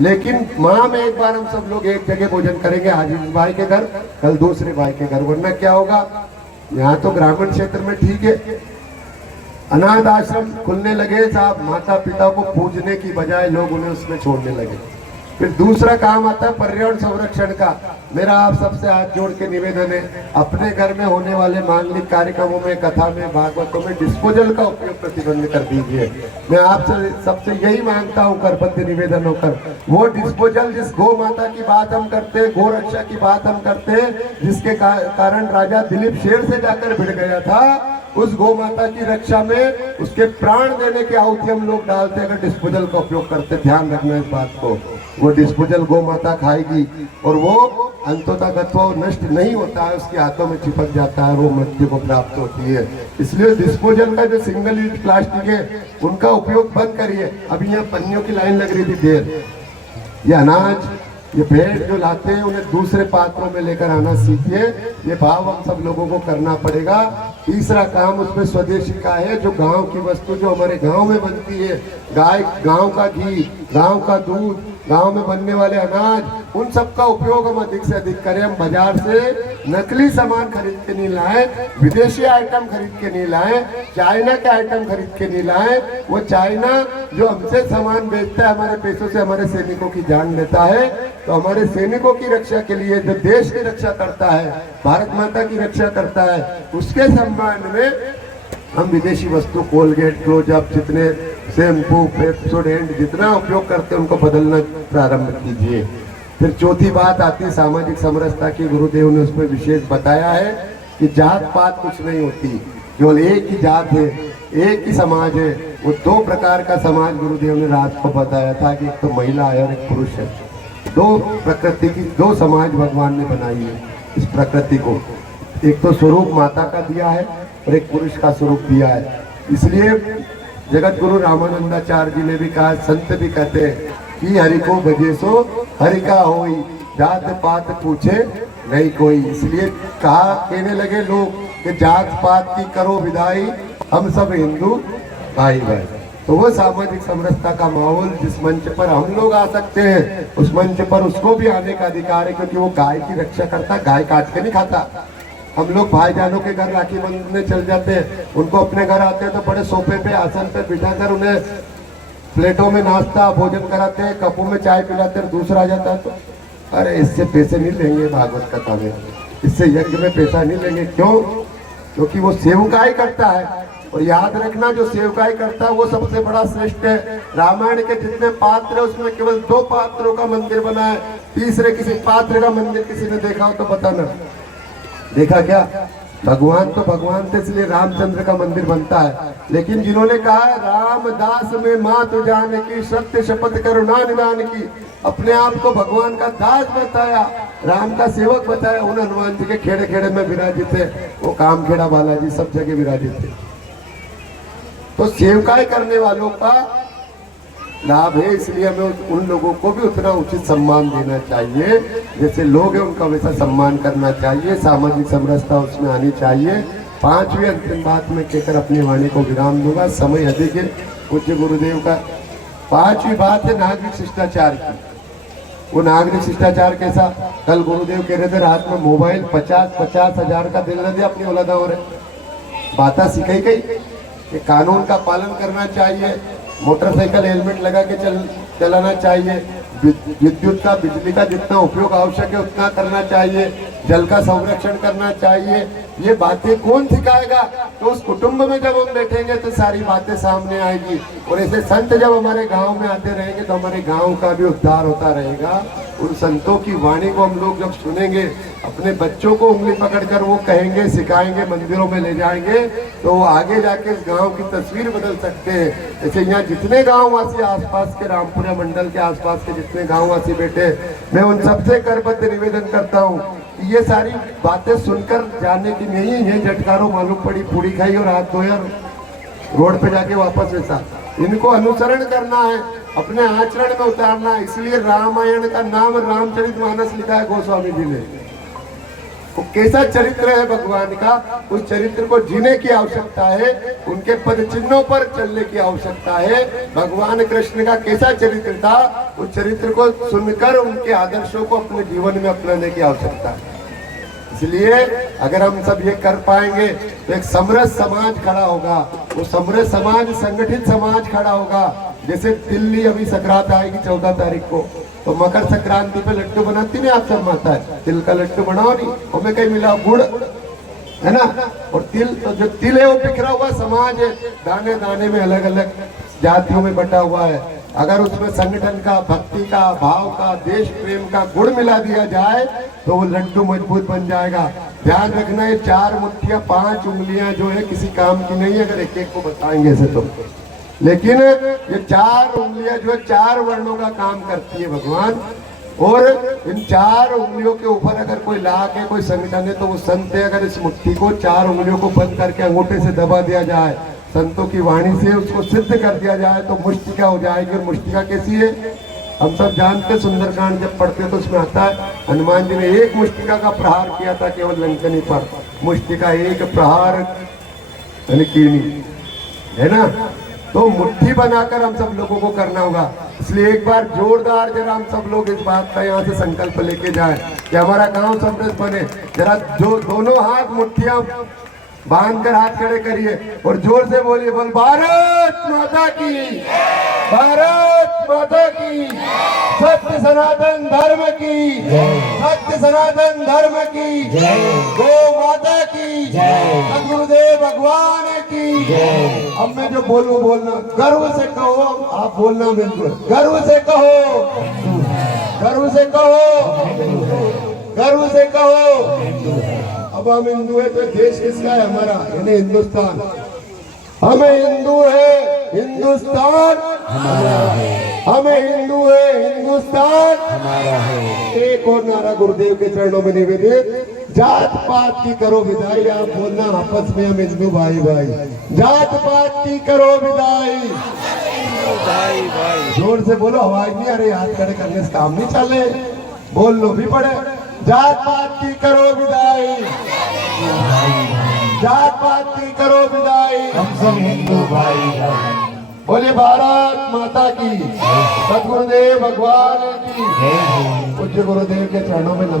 लेकिन माह में एक बार हम सब लोग एक जगह भोजन करेंगे, आज इस भाई के घर, कल दूसरे भाई के घर। वरना क्या होगा, यहाँ तो ग्रामीण क्षेत्र में ठीक है, अनाथ आश्रम खुलने लगे साहब, माता पिता को पूजने की बजाय लोग उन्हें उसमें छोड़ने लगे। फिर दूसरा काम आता है पर्यावरण संरक्षण का। मेरा आप सबसे हाथ जोड़ के निवेदन है, अपने घर में होने वाले मांगलिक कार्यक्रमों में, कथा में, भागवतों में डिस्पोजल का उपयोग प्रतिबंध कर दीजिए। मैं आपसे सबसे यही मांगता हूँ, करबद्ध निवेदन होकर, वो डिस्पोजल जिस गौ माता की बात हम करते हैं, गौ रक्षा की बात हम करते हैं, जिसके कारण राजा दिलीप शेर से जाकर भिड़ गया था, उस गौ माता की रक्षा में उसके प्राण देने की आहुति हम लोग डालते हैं अगर डिस्पोजल का उपयोग करते। ध्यान रखना इस बात को, वो डिस्पोजल गौ माता खाएगी और वो अंततः वो नष्ट नहीं होता है, उसके हाथों में चिपक जाता है, वो मृत्यु को प्राप्त होती है। इसलिए डिस्पोजल का जो सिंगल यूज प्लास्टिक है उनका उपयोग बंद करिए। अभी यहाँ पन्नियों की लाइन लग रही थी देर, ये अनाज, ये भेड़ जो लाते हैं उन्हें दूसरे पात्रों में लेकर आना सीखिए। ये भाव हम सब लोगों को करना पड़ेगा। तीसरा काम उसमें स्वदेशी का है, जो गांव की वस्तु जो हमारे गांव में बनती है, गाय, गांव का घी, गांव का दूध, गांव में बनने वाले अनाज, उन सब का उपयोग हम अधिक से अधिक करें। हम बाजार से नकली सामान खरीद के नहीं लाएं, विदेशी आइटम खरीद के नहीं लाएं, चाइना के आइटम खरीद के नहीं लाएं। वो चाइना जो हमसे सामान बेचता है, हमारे पैसों से हमारे सैनिकों की जान लेता है, तो हमारे सैनिकों की रक्षा के लिए, जो देश की रक्षा करता है, भारत माता की रक्षा करता है, उसके सम्मान में हम विदेशी वस्तु, कोलगेट, क्लोजअप, जितने शैम्पू, पेप्सोडेंट जितना उपयोग करते हैं उनको बदलना प्रारंभ कीजिए। फिर चौथी बात आती है सामाजिक समरसता की। गुरुदेव ने उसमें विशेष बताया है कि जात पात कुछ नहीं होती, केवल एक ही जात है, एक ही समाज है। वो दो प्रकार का समाज गुरुदेव ने रात को बताया था कि एक तो महिला है और एक पुरुष है। दो प्रकृति की, दो समाज भगवान ने बनाई है इस प्रकृति को। एक तो स्वरूप माता का दिया है और एक पुरुष का स्वरूप दिया है। इसलिए जगत गुरु रामानंदाचार्य जी ने भी कहा, संत भी कहते हैं कि हरि को भजे सो हरि का होई, जात पात पूछे नहीं कोई। इसलिए कहा, कहने लगे लोग कि जात पात की करो विदाई, हम सब हिंदू भाई भाई। तो वो सामाजिक समरसता का माहौल जिस मंच पर हम लोग आ सकते हैं, उस मंच पर उसको भी आने का अधिकार है, क्योंकि वो गाय की रक्षा करता, गाय काट के नहीं खाता। हम लोग भाईजानों के घर राखी बंधने चल जाते हैं, उनको अपने घर आते हैं तो बड़े सोफे पे, आसन पे बिठाकर उन्हें प्लेटों में नाश्ता भोजन कराते हैं, कपों में चाय पिलाते हैं। दूसरा आ जाता है तो अरे इससे पैसे नहीं लेंगे भागवत कथा में, इससे यज्ञ में पैसा नहीं लेंगे। क्यों? क्योंकि वो सेवकाई करता है। और याद रखना, जो सेवकाई करता है वो सबसे बड़ा श्रेष्ठ है। रामायण के जितने पात्र है उसमें केवल 2 पात्रों का मंदिर बना है, तीसरे किसी पात्र का मंदिर किसी ने देखा हो तो बताना। देखा क्या? भगवान तो भगवान थे, इसलिए रामचंद्र का मंदिर बनता है। लेकिन जिन्होंने कहा रामदास में मात जान की, सत्य शपथ करुणा निदान की, अपने आप को भगवान का दास बताया, राम का सेवक बताया, उन हनुमान जी के खेड़े खेड़े में विराजित थे। वो कामखेड़ा बालाजी सब जगह विराजित थे। तो सेवकाई करने वालों का लाभ है, इसलिए हमें उन लोगों को भी उतना उचित सम्मान देना चाहिए, जैसे लोग हैं उनका वैसा सम्मान करना चाहिए। सामाजिक समरसता उसमें आनी चाहिए। 5वीं अंतिम बात में कहकर अपनी वाणी को विराम दूंगा, समय अधिक है। पूज्य गुरुदेव का 5वीं बात है नागरिक शिष्टाचार की। वो नागरिक शिष्टाचार कैसा? कल गुरुदेव कह रहे थे रात में मोबाइल 50-50 हजार का दिल न दिया अपनी औलादा हो रहे, बात सिखाई गई कि कानून का पालन करना चाहिए, मोटरसाइकिल हेलमेट लगा के चलाना चाहिए, विद्युत का, बिजली का जितना उपयोग आवश्यक है उतना करना चाहिए, जल का संरक्षण करना चाहिए। ये बातें कौन सिखाएगा? तो उस कुटुंब में जब हम बैठेंगे तो सारी बातें सामने आएगी। और ऐसे संत जब हमारे गांव में आते रहेंगे तो हमारे गांव का भी उद्धार होता रहेगा। उन संतों की वाणी को हम लोग जब सुनेंगे, अपने बच्चों को उंगली पकड़कर वो कहेंगे, सिखाएंगे, मंदिरों में ले जाएंगे, तो वो आगे जाके इस गांव की तस्वीर बदल सकते हैं। जैसे यहाँ जितने गांववासी आसपास के, रामपुरा मंडल के आसपास के जितने गांववासी बैठे, मैं उन सबसे करबद्ध निवेदन करता हूँ कि ये सारी बातें सुनकर जाने की नहीं है, झटकारों मालूम पड़ी, पूरी खाई और हाथ धोया रोड पे जाके वापस वैसा। इनको अनुसरण करना है, अपने आचरण में उतारना है। इसलिए रामायण का नाम रामचरितमानस लिखा है गोस्वामी जी ने। वो कैसा चरित्र है भगवान का, उस चरित्र को जीने की आवश्यकता है, उनके पद चिन्हों पर चलने की आवश्यकता है। भगवान कृष्ण का कैसा चरित्र था, उस चरित्र को सुनकर उनके आदर्शों को अपने जीवन में अपनाने की आवश्यकता है। इसलिए अगर हम सब ये कर पाएंगे तो एक समरस समाज खड़ा होगा, वो समरस समाज संगठित समाज खड़ा होगा। जैसे दिल्ली अभी संक्रांत आएगी 14 तारीख को, तो मकर संक्रांति पे लड्डू बनाती नहीं आप सब माता है, तिल का लड्डू बनाओ नहीं, हमें कहीं मिला गुड़ है ना, और तिल, तो जो तिल है वो बिखरा हुआ समाज है, दाने दाने में अलग अलग जातियों में बटा हुआ है। अगर उसमें संगठन का, भक्ति का, भाव का, देश प्रेम का गुड़ मिला दिया जाए तो वो लड्डू मजबूत बन जाएगा। ध्यान रखना, ये 4 मुट्ठियां 5 उंगलियां जो है किसी काम की नहीं है, अगर एक एक को बताएंगे से तो। लेकिन ये 4 उंगलियां जो है 4 वर्णों का काम करती है भगवान, और इन 4 उंगलियों के ऊपर अगर कोई ला के कोई संगठन है तो वो संत है, अगर इस मुट्ठी को 4 उंगलियों को बंद करके अंगूठे से दबा दिया जाए, संतों की वाणी से उसको सिद्ध कर दिया जाए तो मुष्टिका हो जाएगी। और मुष्टिका कैसी है हम सब जानते हैं, सुंदरकांड जब पढ़ते हैं तो उसमें आता है हनुमान जी ने एक मुष्टिका का प्रहार किया था केवल लंकनी पर, मुष्टिका एक प्रहार कीनी, है ना। तो मुट्ठी बनाकर हम सब लोगों को करना होगा। इसलिए एक बार जोरदार जरा हम सब लोग इस बात का यहाँ से संकल्प लेके जाए कि हमारा गांव समृद्ध बने। जरा जो दोनों हाथ मुट्ठियां बांध कर हाथ खड़े करिए और जोर से बोलिए, बोल भारत माता की, भारत माता की, सत्य सनातन धर्म की, सत्य सनातन धर्म की, गो माता की, गुरुदेव भगवान की। अब मैं जो बोलूं बोलना गर्व से कहो, आप बोलना बिल्कुल गर्व से कहो, गर्व से कहो, गर्व से कहो। अब हम हिंदू है तो देश किसका है? हमारा, यानी हिंदुस्तान। हमें हिंदू है, हिंदुस्तान हमारा है, हमें हिंदू है, हिंदुस्तान हमारा है। एक और नारा गुरुदेव के चरणों में निवेदित, जात पात की करो विदाई। आप बोलना आपस में, हम हिंदू भाई भाई, जात पात की करो विदाई, भाई भाई। जोर से बोलो, आवाज नहीं आ रही, हाथ खड़े करने से काम नहीं चले, बोल लो भी पड़े। जात पात की करो विदाई, जात पात की करो विदाई, हम सब हिंदू भाई भाई। बोले भारत माता की, सतगुरुदेव भगवान की, पूज्य गुरुदेव के चरणों में नमन।